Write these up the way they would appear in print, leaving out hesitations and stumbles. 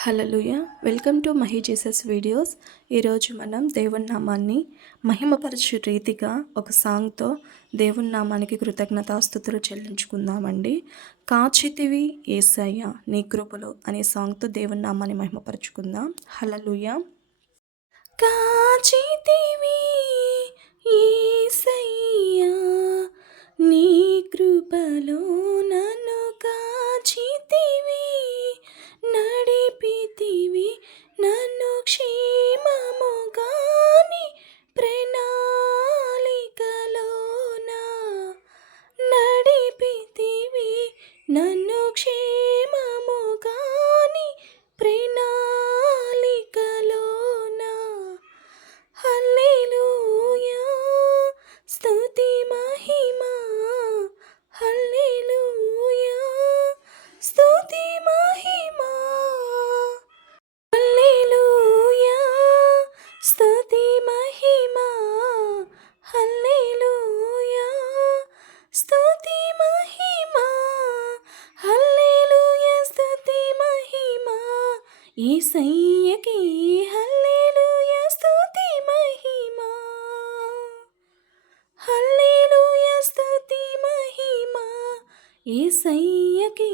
Hallelujah! Welcome to Mahi Jesus videos. ఈరోజు మనం దేవుని నామాన్ని మహిమపరచు రీతిగా ఒక సాంగ్‌తో దేవుని నామానికి కృతజ్ఞతాస్తుతులు చెల్లించుకుందామండి. కాచితివి యేసయ్య నీ కృపలో అనే సాంగ్‌తో దేవుని నామాన్ని మహిమపరచుకుందాం. హల్లెలూయా! కాచితివి యేసయ్య నీ కృపలో నన్ను కాచితివి నడిపితివి నన్ను క్షేమముగా నీ ప్రణాళికలోన నడిపితివి నన్ను క్షేమముగా నీ ప్రణాళికలోన హల్లెలూయా స్తుతి మహిమా హల్లెలూయా స్తుతి మహిమా హల్లెలూయా స్తుతి మహిమా హల్లెలూయా స్తుతి మహిమా హల్లెలూయా స్తుతి మహిమా యేసయ్యకే హల్లెలూయా స్తుతి మహిమా హల్లెలూయా స్తుతి మహిమా యేసయ్యకే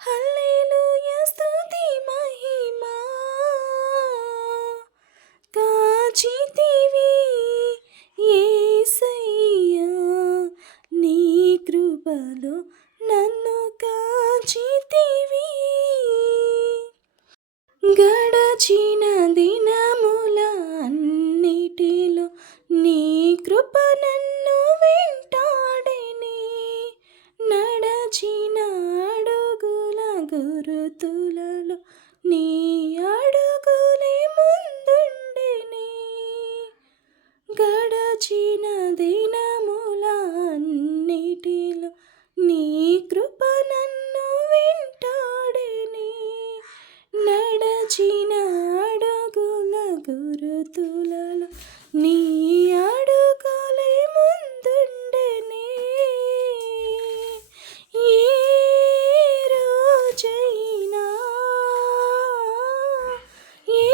హల్లెలూయా స్తుతి మహిమా కాచితివి యేసయ్యా నీ కృపలో నన్ను కాచితివి గడచిన దినముల అన్నిటిలో నీ కృప నన్ను వెంటాడెనే నడచిన అడుగుల గురుతులలో నీ అడుగులే ముందుండెనే గడచిన దినముల అన్నిటిలో నీ కృప నన్ను వెంటాడెనే నడచిన అడుగుల గురుతులలో నీ అడుగులే ముందుండెనే ఏ రోజైనా ఏ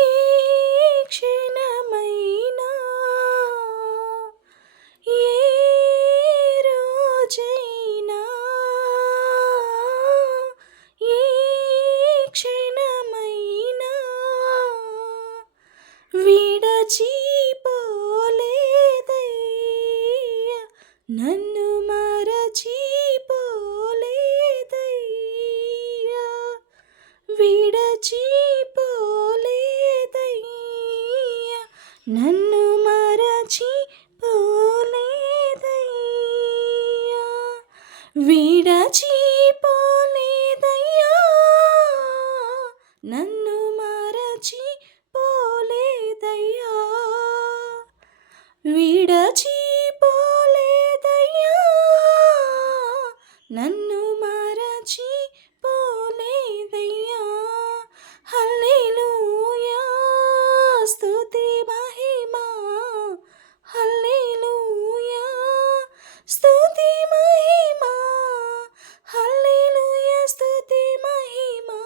క్షణమైనా ఏ రోజైనా ఏ క్షణమైనా విడచిపోలేదయ్యా నన్ను మరచిపోలేదయ్యా విడచిపోలేదయ్యా నన్ను మరచిపోలేదయ్యా విడచిపోలేదయ్యా నన్ను మరచిపోలేదయ్యా విడచిపోలేదయ్యా నన్ను మరచిపోలేదయ్యా హల్లెలూయా స్తుతి మహిమా హల్లెలూయా స్తుతి మహిమా హల్లెలూయా స్తుతి మహిమా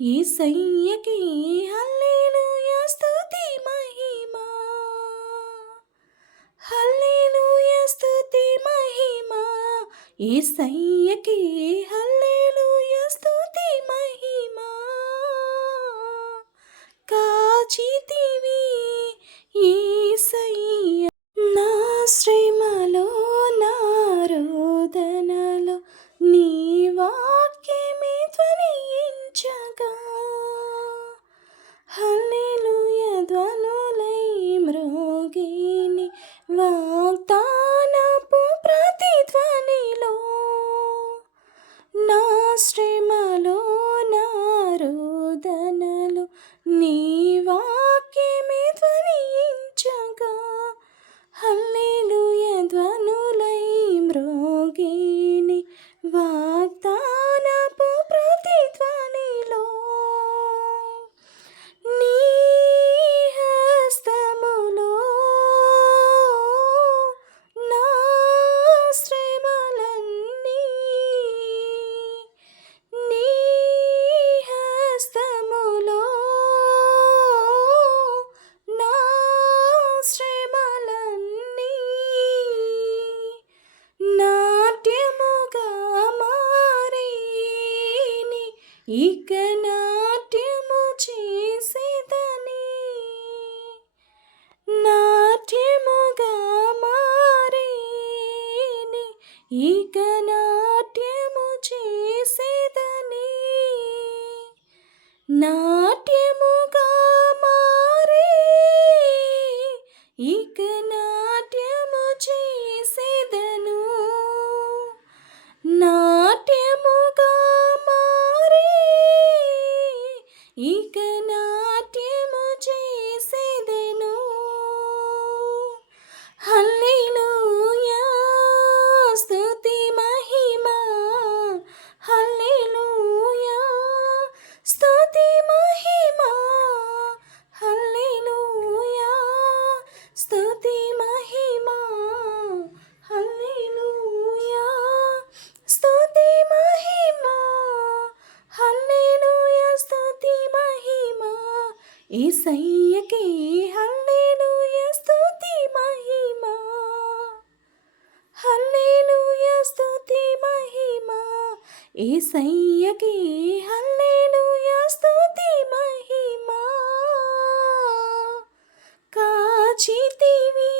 యేసయ్యకే హల్లెలూయా స్తుతి మహిమా హల్లెలూయా స్తుతి మహిమా యేసయ్యకే హల్లెలూయా స్తుతి మహిమా కాచితివి యేసయ్య నా శ్రమలో నా రోదనలో నీ వాక్యమే ధ్వనించగా హల్లెలూయా ధ్వనులై మ్రోగిని వాగ్దానపు ప్రతిధ్వనిలో నా శ్రమలో నా రోదనలో నీ వాక్యమే ధ్వనించగా హల్లెలూయా ధ్వనులై మ్రోగిని వాగ్దానపు ప్రతిధ్వనిలో నీ హస్తములో నా శ్రమలన్నీ నీ హస్తములో ఇక నాట్యము చేసేదెను. హల్లెలూయా స్తుతి మహిమ, హల్లెలూయా స్తుతి మహిమ, హల్లెలూయా స్తుతి మహిమ, హల్లెలూయా స్తుతి మహిమ, హల్లెలూయా స్తుతి మహిమ. యేసయ్యకే హల్లెలూయా స్తుతి మహిమ, హల్లెలూయా స్తుతి మహిమ. యేసయ్యకే హల్లెలూయా స్తుతి మహిమ. కాచితివి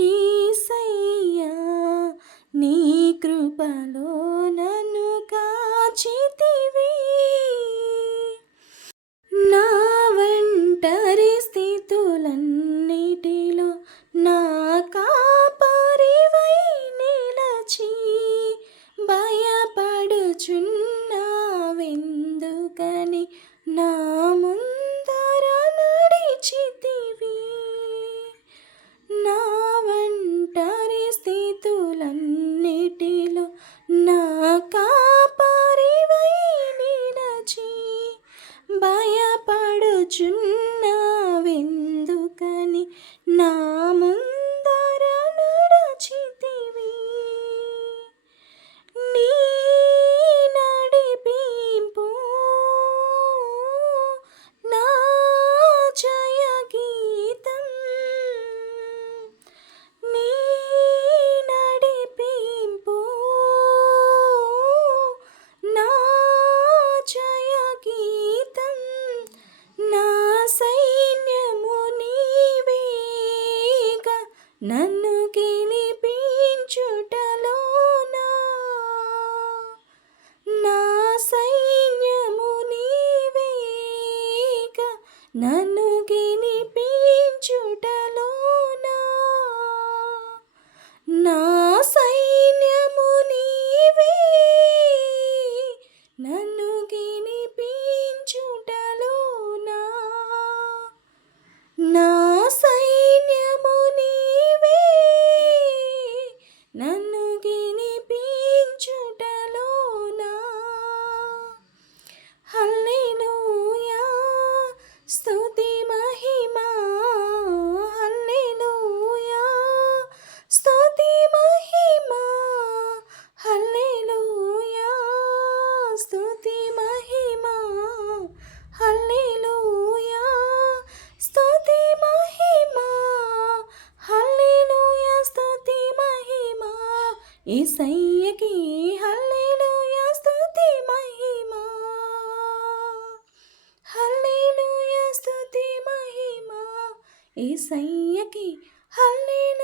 యేసయ్యా నీ కృపలో నన్ను కాచితివి. నా ఒంటరి స్థితులన్నిటిలో నా కాపరివై నిలచి, భయపడుచున్నావెందుకని నా ముందర నడిచితివి. నా ఒంటరి స్థితులన్నిటిలో నా కాపరివై నిలచి, భయపడుచున్నావెందుకని నా ముందర నడచితివి. నీ నడిపింపు నా జయ గీతం, నీ నడిపింపు నా జయ గీతం. నా సైన్యము నీవేగా నన్ను గెలిపించుటలోనా, నా సైన్యము నీవేగా నన్ను గెలిపించుటలోనా, నా సైన్యము నీవే నన్ను గెలిపించుటలోనా, నా సైన్యము నీవే నన్ను గెలిపించుటలోనా. హల్లెలూయా స్తుతి మహిమ, హల్లెలూయా స్తుతి మహిమ, హల్లెలూయా స్తుతి మహిమ, హల్లెలూయా స్తుతి మహిమ, హల్లెలూయా స్తుతి మహిమ. యేసయ్యకి హల్లెలూయా స్తుతి మహిమ, హల్లెలూయా స్తుతి మహిమ. యేసయ్యకి హల్లెలూయా